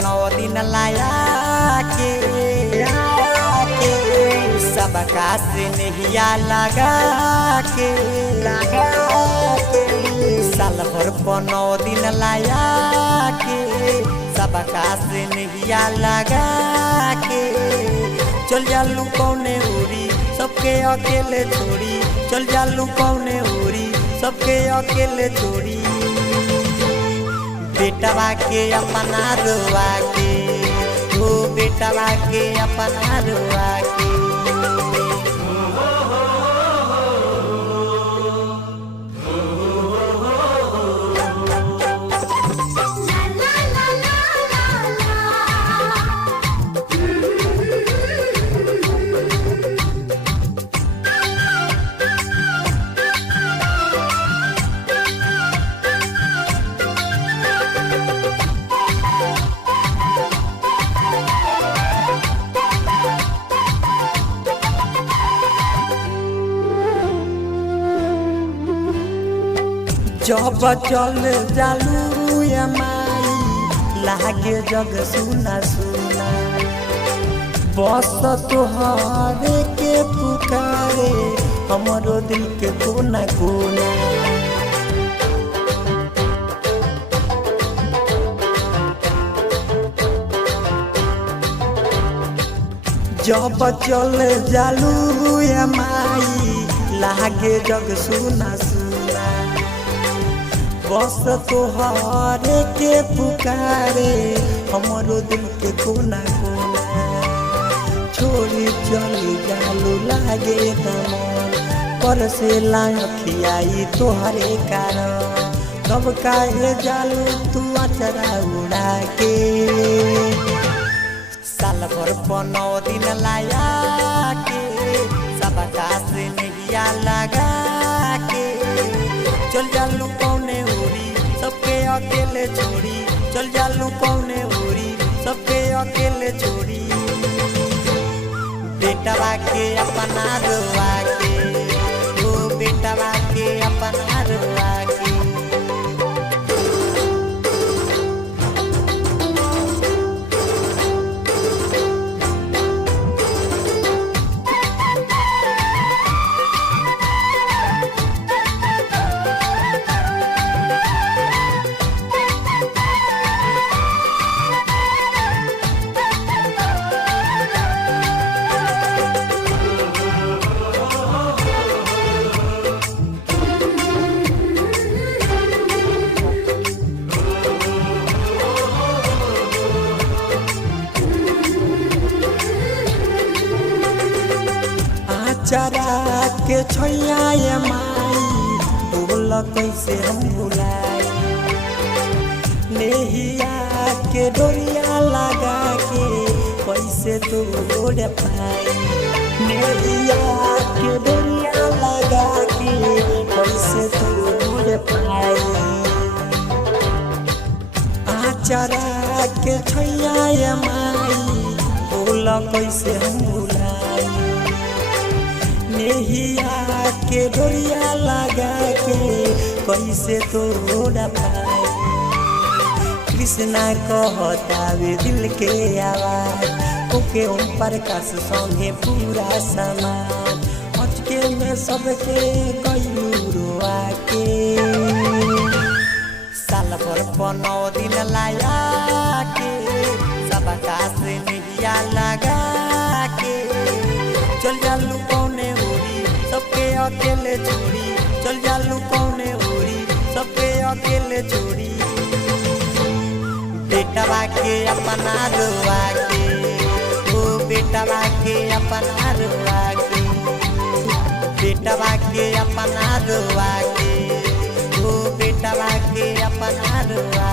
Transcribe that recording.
नौ दिन लाया के सबका से नहिया लगा के साल भर 9 दिन लाया के सबका से नहिया लगा के चल जालू कौने उरी सबके अकेले छोड़ी चल जालू कौने उरी सबके अकेले छोड़ी बेटवा के अपना रुआ के हो बेटवा के अपना रुआ के जब चल जालू या माई लागे जग सुना सुना बस तोहरे के पुकारे हमरो दिल के कोना कोना जब चल जालू या माई लागे जग सुना सुना बस तोहरे के पुकारे हमरो दिल के कोना कोना छोड़ी चली जालू लागे नमन पर से लाखियाई तोहरे कारण तब काहे जालू तू अचरा उड़ा के साल भर 9 दिन लाया के सबका से नहिया लगा के चल जालू कौने उरी सबके अकेले छोड़ी चल जालू कौने उरी सबके अकेले छोड़ी बेटवा के अपना रुआ के वो बेटवा के अपना रुआ के चरा के छोया माई बोल कैसे हम भुलाई नेहिया के डोरिया लगा के कैसे तोड़ पाई नेहिया के डोरिया लगा के कैसे तोड़ पाई चरा के छोया माई बोल कैसे हम भुलाई नेहिया के डोरिया लगा के कैसे तोड़ पाए कृष्णा कहतावे दिल के आवाज ओके ओम प्रकाश संगे पूरा समाज अचके में सबके गइलू रोआ के साल भर 9 दिन लाया के सबका से नहिया लगा के चल जालू कौने उरी सबके अकेले छोड़ी चल जालू कौने उरी सबके अकेले छोड़ी बेटवा के अपना रुआ के वो बेटवा के अपना रुआ के बेटवा के अपना रुआ के वो बेटवा के अपना रुआ